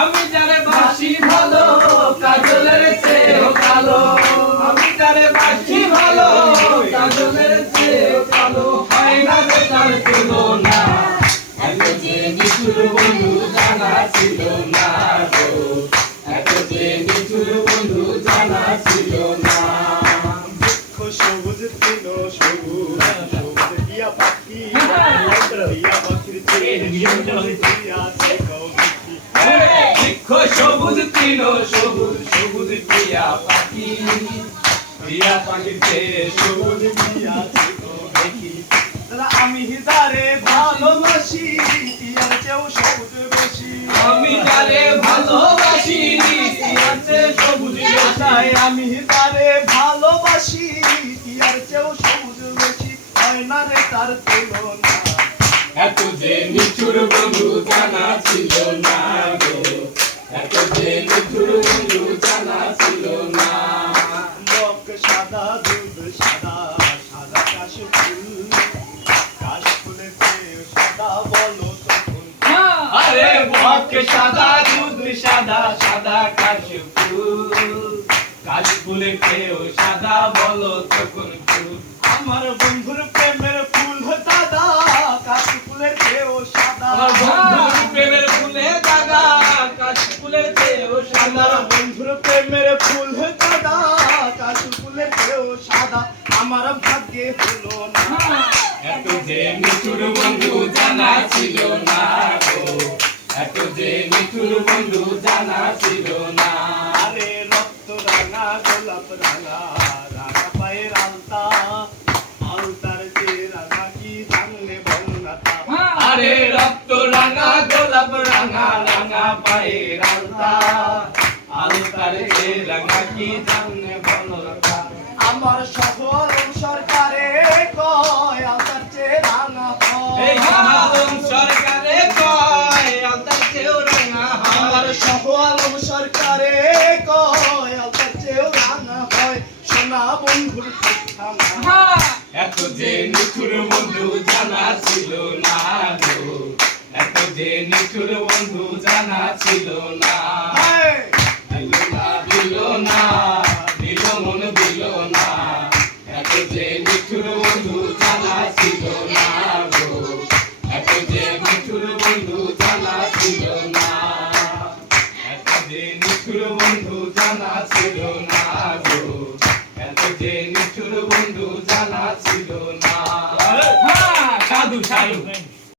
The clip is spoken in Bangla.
আমি যারে বাসি ভালো কাজলের চেয়েও কালো, আমি যারে বাসি ভালো কাজলের চেয়েও কালো, হয় না যে তার তুলনা। এত যে নিঠুর বন্ধু জানা ছিল না গো, এত যে নিঠুর বন্ধু জানা ছিল না। বৃক্ষ সবুজ তৃণ সবুজ, সবুজ টিয়া পাখি, টিয়া পাখির চেয়ে সবুজ আছে কৌতুকী। বৃক্ষ সবুজ তৃণ সবুজ, সবুজ টিয়া পাখি, টিয়া পাখির চেয়ে সবুজ আছে কৌতুকী। আমি যারে ভালোবাসি টিয়ার চেয়েও সবুজ বেশি, আমি যারে ভালোবাসি টিয়ার চেয়ে সবুজ বেশি, আমি যারে ভালোবাসি টিয়ার চেয়েও সবুজ বেশি, হয় না রে তার তুলনা। এত যে নিঠুর বন্ধু জানা ছিল না গো, এত যে নিঠুর বন্ধু জানা ছিল না। বক সাদা দুধ সাদা, সাদা কাশফুল, কাশফুলের চেয়ে সাদা বলো তখন। আরে বক সাদা দুধ সাদা, সাদা কাশফুল, কাশফুলের চেয়েও সাদা বলো তখন ফুল। আমার বন্ধুর প্রেমের ফুল দাদা, কাশফুলের চেয়েও সাদা। আমার বন্ধুর প্রেমের ফুলে দাদা, কাশফুলের চেয়েও সাদা। আমার বন্ধুর প্রেমের ফুল দাদা, কাশফুলের চেয়েও সাদা, আমার ভাগ্যে হলো না। এত যে নিঠুর বন্ধু জানা ছিল না গো, এত যে নিঠুর বন্ধু জানা ছিল না। আরে রক্ত রাঙা গোলাপ রাঙা, রাঙা পায়ের আলতা, আলতার যে রাঙা কি জানলে বলনাতা। আরে রক্ত রাঙা গোলাপ রাঙা, রাঙা পায়ের আলতা, আলতার যে রাঙা কি জানে বলো তা। আমার সফল সরকারে কয় আলতার চেয়ে রাঙা এই হয়। সাধারণ সরকারে কয় আলতার চেয়েও রাঙা আমার হয়। সফল সরকারে কয় আলতার চেয়েও রাঙা হয়, সোনা বন্ধুর কথা না। এত যে নিঠুর বন্ধু জানা ছিল না গো, এত যে নিঠুর বন্ধু জানা ছিল না।